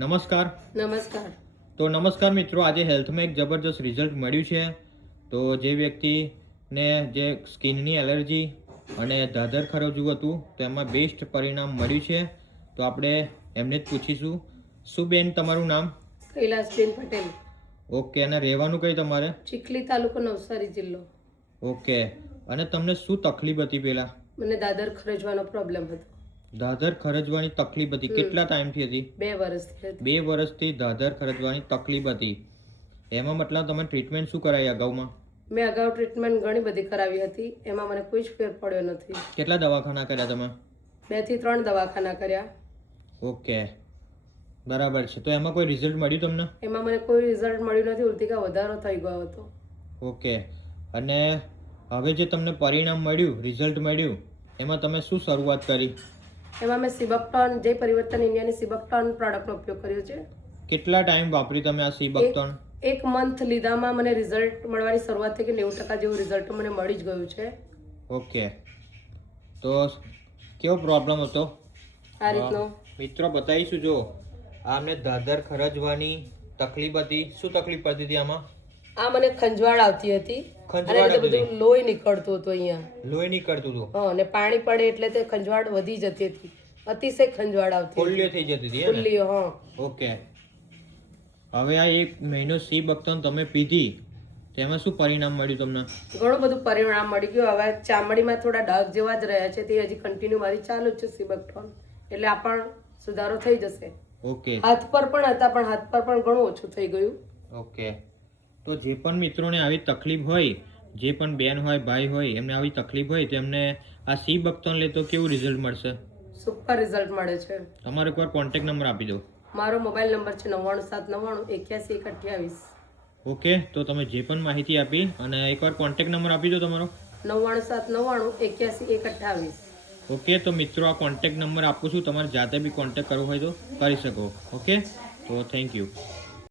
નમસ્કાર. નમસ્કાર. તો નમસ્કાર મિત્રો, આજે હેલ્થમાં એક જબરદસ્ત રિઝલ્ટ મળ્યું છે. તો જે વ્યક્તિને જે સ્કિનની એલર્જી અને ધાધર ખરજવું હતું તો એમાં બેસ્ટ પરિણામ મળ્યું છે. તો આપણે એમને જ પૂછીશું. શું બેન તમારું નામ? કૈલાસબેન પટેલ. ઓકે, અને રહેવાનું કઈ તમારે? ચીખલી તાલુકો, નવસારી જિલ્લો. ઓકે, અને તમને શું તકલીફ હતી પહેલા? મને દાદર ખરજવાનો પ્રોબ્લેમ હતો. ધાધર ખરજવાની તકલીફ હતી. કેટલા ટાઈમથી હતી? 2 વર્ષથી હતી. 2 વર્ષથી ધાધર ખરજવાની તકલીફ હતી. એમાં મતલબ તમે ટ્રીટમેન્ટ શું કરાવી અગાઉમાં? મેં અગાઉ ટ્રીટમેન્ટ ઘણી બધી કરાવી હતી, એમાં મને કોઈ જ ફેર પડ્યો નથી. કેટલા દવાખાના કર્યા તમે? 2 થી 3 દવાખાના કર્યા. ઓકે, બરાબર છે. તો એમાં કોઈ રિઝલ્ટ મળ્યું તમને? એમાં મને કોઈ રિઝલ્ટ મળ્યું નથી, ઉલટી કા વધારો થઈ ગયો હતો. ઓકે, અને હવે જે તમને પરિણામ મળ્યું, રિઝલ્ટ મળ્યું, એમાં તમે શું શરૂઆત કરી? એમાં મેં સિબક્ટોન, જે પરિવર્તન ઇન્ડિયાની સિબક્ટોન પ્રોડક્ટનો ઉપયોગ કર્યો છે. કેટલા ટાઈમ વાપરી તમે આ સિબક્ટોન? એક મંથ લીધામાં મને રિઝલ્ટ મળવાની શરૂઆત થઈ કે 90% જેવું રિઝલ્ટ મને મળી જ ગયું છે. ઓકે, તો કેવો પ્રોબ્લેમ હતો? આ રીતનો મિત્રો બતાવીશું. જો આમને ધાધર ખરજવાની તકલીફ હતી. શું તકલીફ પડતી હતી આમાં? આ મને ખંજવાળ આવતી હતી. ખંજવાળ અને આવતી બધું લોહી નીકળતું હતું અહીંયા. લોહી નીકળતું હતું. હા, અને પાણી પડે એટલે તે ખંજવાળ વધી જતી હતી. અતિશય ખંજવાળ આવતી. ફોલ્લીઓ થઈ જતી હતી, હે ને? ફોલ્લીઓ, હા. ઓકે, હવે આ 1 મહિનો સિબક્ટોન તમે પીધી, તેમાં શું પરિણામ મળ્યું તમને? ઘણું બધું પરિણામ મળી ગયું. હવે ચામડીમાં થોડા ડાઘ જેવા જ રહ્યા છે, તે હજી કન્ટિન્યુ મારી ચાલુ જ છે સિબક્ટોન. એટલે આ પણ સુધારો થઈ જશે. ઓકે, હાથ પર પણ હતા, પણ હાથ પર પણ ઘણું ઓછું થઈ ગયું. ઓકે. તો જે પણ મિત્રોને આવી તકલીફ હોય, જે પણ બેન હોય, ભાઈ હોય, એમને આવી તકલીફ હોય, તેમને આ સિબક્ટોન લે તો કેવું રિઝલ્ટ મળશે? સુપર રિઝલ્ટ મળે છે. તમારો એકવાર કોન્ટેક્ટ નંબર આપી દો. મારો મોબાઈલ નંબર છે 997918128. ઓકે, તો તમે જે પણ માહિતી આપી અને એકવાર કોન્ટેક્ટ નંબર આપી દો તમારો. 997918128. ઓકે, તો મિત્રો આ કોન્ટેક્ટ નંબર આપું છું, તમારે જાતે બી કોન્ટેક્ટ કરવો હોય તો કરી શકો. ઓકે, તો થેન્ક યુ.